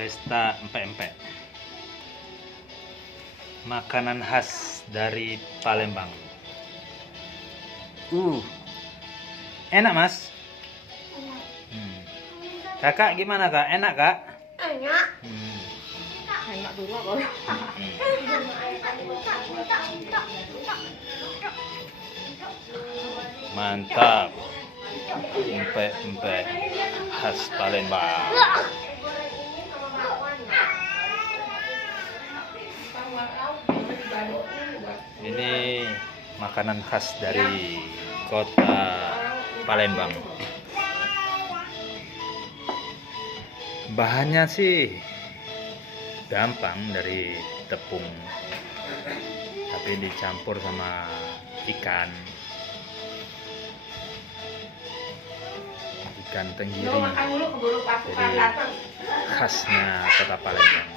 Pesta empek-empek. Makanan khas dari Palembang. Enak, Mas? Kakak gimana, Kak? Enak, Kak? Enak. Enak dulu kok. Mantap. Empek-empek khas Palembang. Ini makanan khas dari kota Palembang. Bahannya sih gampang, dari tepung, tapi dicampur sama ikan tenggiri, Makan dulu keburu pasukan jadi datang. khasnya kota Palembang.